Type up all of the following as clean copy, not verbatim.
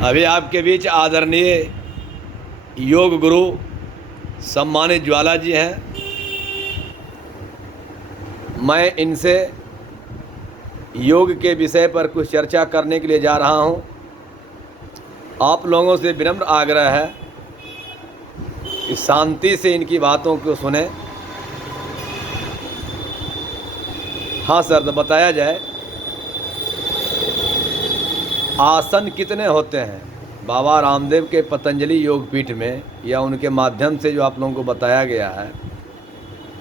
अभी आपके बीच आदरणीय योग गुरु सम्मानित ज्वाला जी हैं। मैं इनसे योग के विषय पर कुछ चर्चा करने के लिए जा रहा हूं। आप लोगों से विनम्र आग्रह है कि शांति से इनकी बातों को सुने। हाँ सर, तो बताया जाए आसन कितने होते हैं। बाबा रामदेव के पतंजलि योगपीठ में या उनके माध्यम से जो आप लोगों को बताया गया है,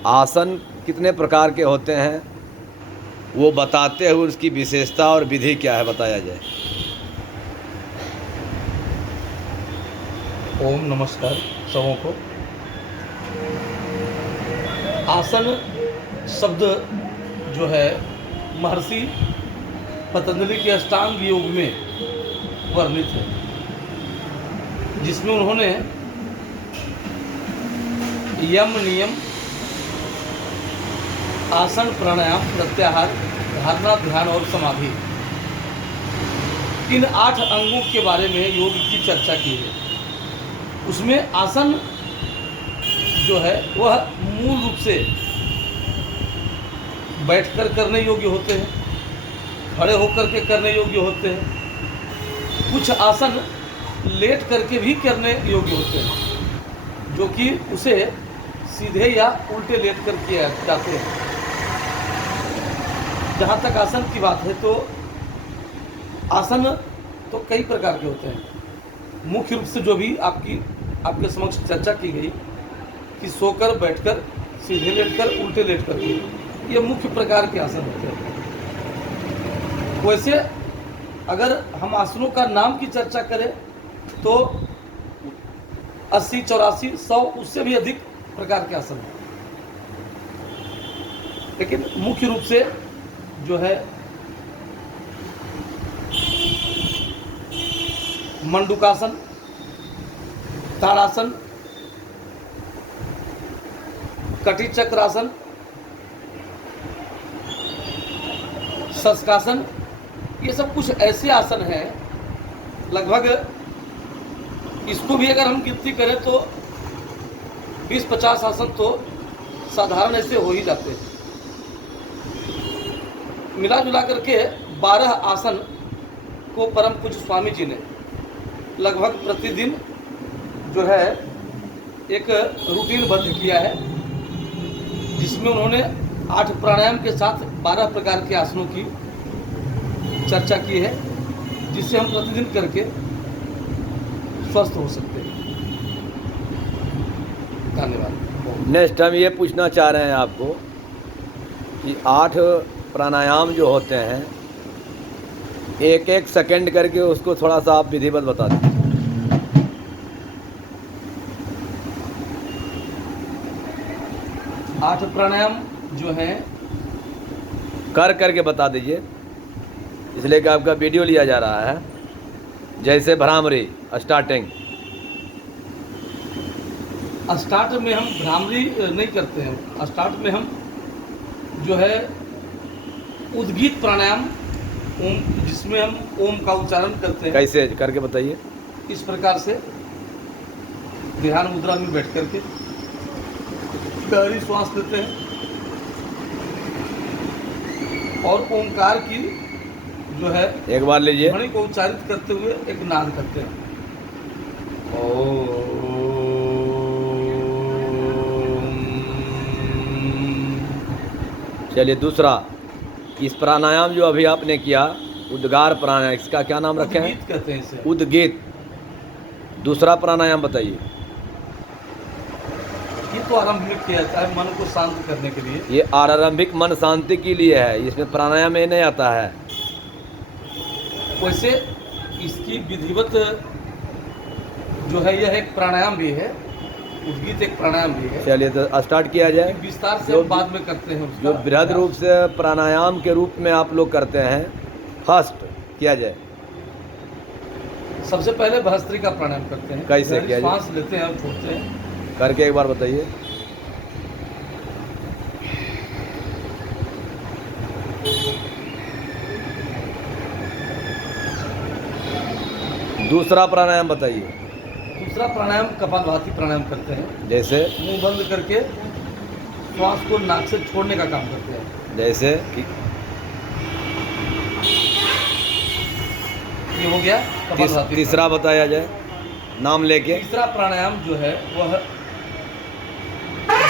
आसन कितने प्रकार के होते हैं वो बताते हुए उसकी विशेषता और विधि क्या है बताया जाए। ओम नमस्कार सबों को। आसन शब्द जो है महर्षि पतंजलि के अष्टांग योग में वर्णित है, जिसमें उन्होंने यम, नियम, आसन, प्राणायाम, प्रत्याहार, धारणा, ध्यान और समाधि, इन 8 अंगों के बारे में योग की चर्चा की है। उसमें आसन जो है वह मूल रूप से बैठकर करने योग्य होते हैं, खड़े होकर के करने योग्य होते हैं, कुछ आसन लेट करके भी करने योग्य होते हैं, जो कि उसे सीधे या उल्टे लेट कर किए जाते हैं। जहाँ तक आसन की बात है तो आसन तो कई प्रकार के होते हैं। मुख्य रूप से जो भी आपके समक्ष चर्चा की गई कि सोकर, बैठकर, सीधे लेटकर, उल्टे लेटकर, ये मुख्य प्रकार के आसन होते हैं। वैसे अगर हम आसनों का नाम की चर्चा करें तो 80, 84, 100 उससे भी अधिक प्रकार के आसन हैं, लेकिन मुख्य रूप से जो है मंडूकासन, ताड़ासन, कटी चक्रासन, शशकासन, ये सब कुछ ऐसे आसन हैं, लगभग इसको भी अगर हम गिनती करें तो 20-50 आसन तो साधारण ऐसे हो ही जाते हैं। मिला जुला करके 12 आसन को परम पूज्य स्वामी जी ने लगभग प्रतिदिन जो है एक रूटीन बद्ध किया है, जिसमें उन्होंने 8 प्राणायाम के साथ 12 प्रकार के आसनों की चर्चा की है, जिससे हम प्रतिदिन करके स्वस्थ हो सकते हैं। धन्यवाद। नेक्स्ट हम ये पूछना चाह रहे हैं आपको कि 8 प्राणायाम जो होते हैं, एक एक सेकंड करके उसको थोड़ा सा आप विधिवत बता दीजिए। 8 प्राणायाम जो हैं करके बता दीजिए, इसलिए कि आपका वीडियो लिया जा रहा है। जैसे भ्रामरी स्टार्टिंग। स्टार्ट में हम भ्रामरी नहीं करते हैं। स्टार्ट में हम जो है उद्गीत प्राणायाम, ओम, जिसमें हम ओम का उच्चारण करते हैं। कैसे करके बताइए। इस प्रकार से ध्यान मुद्रा में बैठ करके गहरी श्वास लेते हैं और ओंकार की जो है एक बार लीजिए, ध्वनि को उच्चारित करते हुए एक नाद करते हैं। चलिए दूसरा, इस प्राणायाम जो अभी आपने किया उद्गार प्राणायाम, इसका क्या नाम रखे हैं? उद्गीत कहते हैं इसे। उद्गीत। दूसरा प्राणायाम बताइए। ये तो आरंभ में किया जाता है मन को शांत करने के लिए। ये आरंभिक मन शांति के लिए है, इसमें प्राणायाम में नहीं आता है। वैसे इसकी विधिवत जो है यह एक प्राणायाम भी है, उद्गीत एक प्राणायाम भी है। चलिए तो स्टार्ट किया जाए। विस्तार से हम बाद में करते हैं उसका। जो बृहद रूप से प्राणायाम के रूप में आप लोग करते हैं, फर्स्ट किया जाए। सबसे पहले भस्त्रिका प्राणायाम करते हैं। कैसे किया जाए? सांस लेते हैं और छोड़ते हैं। करके एक बार बताइए। दूसरा प्राणायाम बताइए। दूसरा प्राणायाम कपालभाति प्राणायाम करते हैं। जैसे मुंह बंद करके श्वास को नाक से छोड़ने का काम करते हैं। जैसे कि ये हो गया कपालभाति। तीसरा बताया जाए, नाम लेके। तीसरा प्राणायाम जो है वह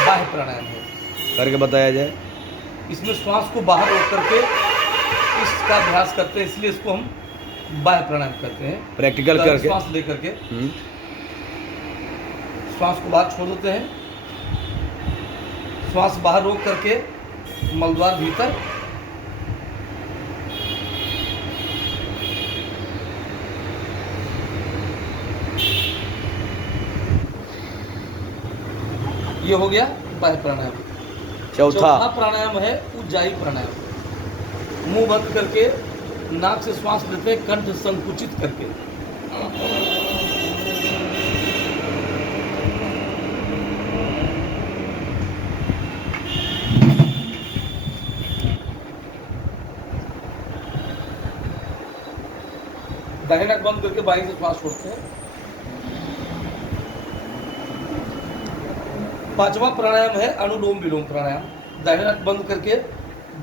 बाह्य प्राणायाम है। करके बताया जाए। इसमें श्वास को बाहर रोक करके इसका अभ्यास करते हैं, इसलिए इसको हम बाह्य प्राणायाम करते हैं। प्रैक्टिकल करके श्वास लेकर के श्वास को बाहर छोड़ देते हैं, श्वास बाहर रोक करके मलद्वार भीतर, ये हो गया बाह्य प्राणायाम। चौथा प्राणायाम है उज्जाई प्राणायाम। मुंह बंद करके नाक से श्वास लेते हैं, कंठ संकुचित करके। दाहिने नाक बंद करके बाएं से श्वास छोड़ते हैं। पांचवा प्राणायाम है अनुलोम विलोम प्राणायाम। दाहिने नाक बंद करके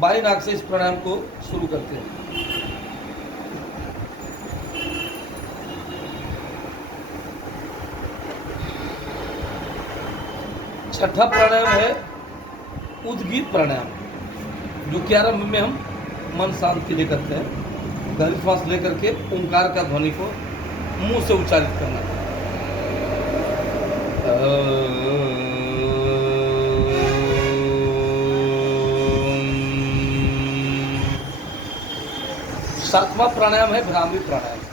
बाएं नाक से इस प्राणायाम को शुरू करते हैं। छठा प्राणायाम है उद्गीत प्राणायाम, जो कि आरंभ में हम मन शांत के लिए करते हैं। गहरी श्वास लेकर के ओंकार का ध्वनि को मुंह से उच्चारित करना। सातवां प्राणायाम है भ्रामरी प्राणायाम।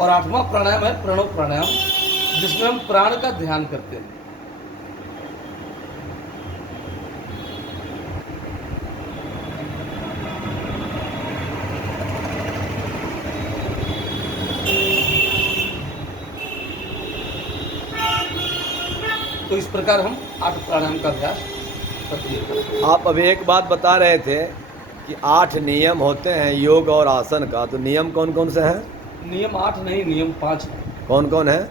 और आठवां प्राणायाम है प्रणव प्राणायाम, जिसमें हम प्राण का ध्यान करते हैं। तो इस प्रकार हम 8 प्राणायाम का अभ्यास करते हैं। आप अभी एक बात बता रहे थे कि 8 नियम होते हैं योग और आसन का, तो नियम कौन कौन से हैं? नियम 8 नहीं, नियम 5 है। कौन कौन है?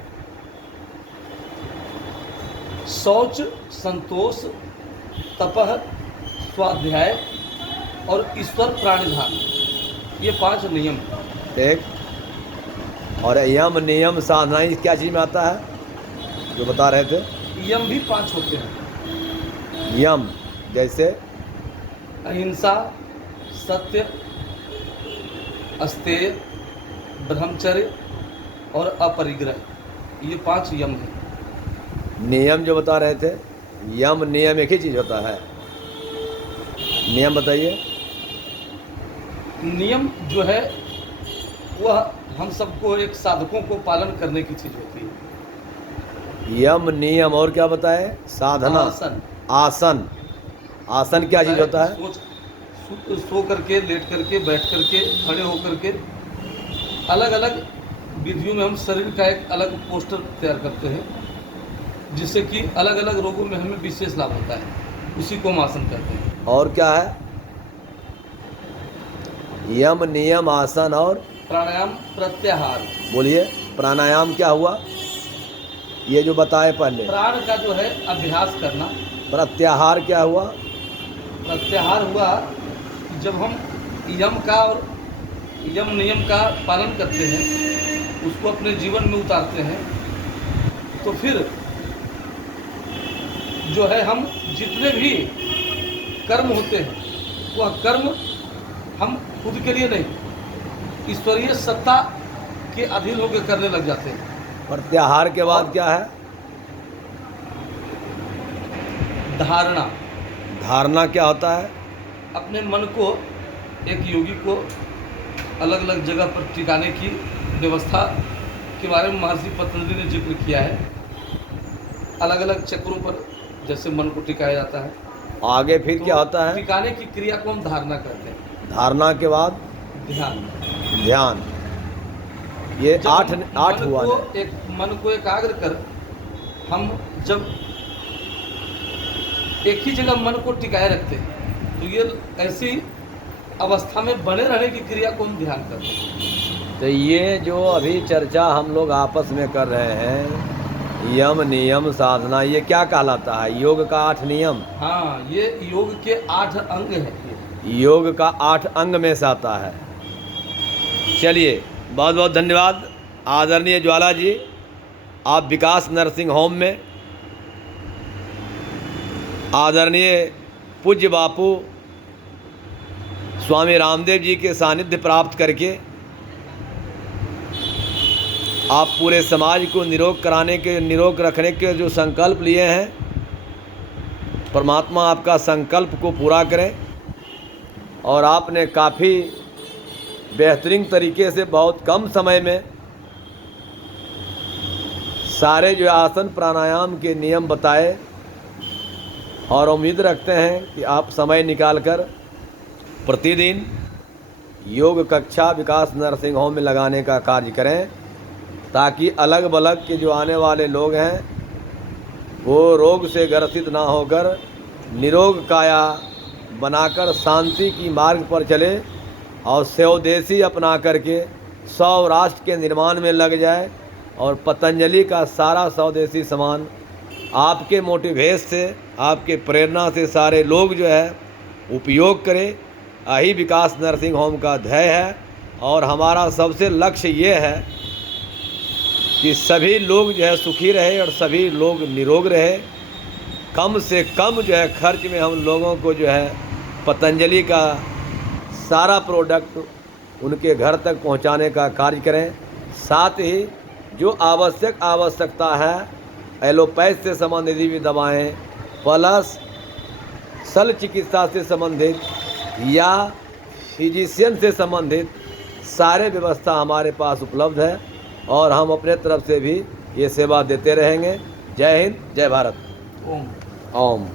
शौच, संतोष, तपह, स्वाध्याय और ईश्वर प्राणिधान, ये 5 नियम। एक और यम नियम साधना क्या चीज़ में आता है जो बता रहे थे? यम भी 5 होते हैं। यम जैसे अहिंसा, सत्य, अस्तेय, ब्रह्मचर्य और अपरिग्रह, ये 5 यम हैं। नियम जो बता रहे थे, यम नियम एक ही चीज़ होता है? नियम बताइए। नियम जो है वह हम सबको, एक साधकों को पालन करने की चीज़ होती है। यम नियम और क्या बताए? साधना, आसन। आसन, आसन क्या चीज़ होता है? सो करके, लेट करके, बैठ करके, खड़े होकर के, अलग अलग विधियों में हम शरीर का एक अलग पोस्टर तैयार करते हैं, जिससे कि अलग अलग रोगों में हमें विशेष लाभ होता है। उसी को हम आसन कहते हैं। और क्या है? यम नियम आसन और प्राणायाम प्रत्याहार। बोलिए। प्राणायाम क्या हुआ? ये जो बताए पहले। प्राण का जो है अभ्यास करना। प्रत्याहार क्या हुआ? प्रत्याहार हुआ जब हम यम का और यम नियम का पालन करते हैं, उसको अपने जीवन में उतारते हैं, तो फिर जो है हम जितने भी कर्म होते हैं, वह कर्म हम खुद के लिए नहीं, ईश्वरीय सत्ता के अधीन होकर करने लग जाते हैं। प्रत्याहार के बाद क्या है? धारणा। धारणा क्या होता है? अपने मन को, एक योगी को अलग अलग जगह पर टिकाने की व्यवस्था के बारे में महर्षि पतंजलि ने जिक्र किया है। अलग अलग चक्रों पर जैसे मन को टिकाया जाता है। आगे फिर क्या होता है? टिकाने की क्रिया को हम धारणा कहते हैं। धारणा के बाद ध्यान। ध्यान। ये जब 8 मन हुआ को है। मन को एकाग्र कर हम जब एक ही जगह मन को टिकाए रखते हैं तो ये ऐसी अवस्था में बने रहने की क्रिया को हम ध्यान करते हैं। तो ये जो अभी चर्चा हम लोग आपस में कर रहे हैं, यम नियम साधना, ये क्या कहलाता है? योग का 8 नियम। हाँ, ये योग के 8 अंग हैं। योग का 8 अंग में से आता है। चलिए, बहुत बहुत धन्यवाद आदरणीय ज्वाला जी। आप विकास नर्सिंग होम में आदरणीय पूज्य बापू स्वामी रामदेव जी के सानिध्य प्राप्त करके आप पूरे समाज को निरोग रखने के जो संकल्प लिए हैं, परमात्मा आपका संकल्प को पूरा करें। और आपने काफ़ी बेहतरीन तरीके से बहुत कम समय में सारे जो आसन प्राणायाम के नियम बताए, और उम्मीद रखते हैं कि आप समय निकालकर प्रतिदिन योग कक्षा विकास नर्सिंग होम में लगाने का कार्य करें, ताकि अलग बलग के जो आने वाले लोग हैं वो रोग से ग्रसित ना होकर निरोग काया बनाकर शांति की मार्ग पर चले और स्वदेशी अपना करके सौराष्ट्र के निर्माण में लग जाए, और पतंजलि का सारा स्वदेशी सामान आपके मोटिवेश से, आपके प्रेरणा से सारे लोग जो है उपयोग करें। यही विकास नर्सिंग होम का ध्येय है, और हमारा सबसे लक्ष्य ये है कि सभी लोग जो है सुखी रहे और सभी लोग निरोग रहे। कम से कम जो है खर्च में हम लोगों को जो है पतंजलि का सारा प्रोडक्ट उनके घर तक पहुंचाने का कार्य करें। साथ ही जो आवश्यकता है एलोपैथ से संबंधित भी दवाएं प्लस शल्य चिकित्सा से संबंधित या फिजिशियन से संबंधित सारे व्यवस्था हमारे पास उपलब्ध है, और हम अपने तरफ से भी ये सेवा देते रहेंगे। जय हिंद, जय भारत। ओम। ओम।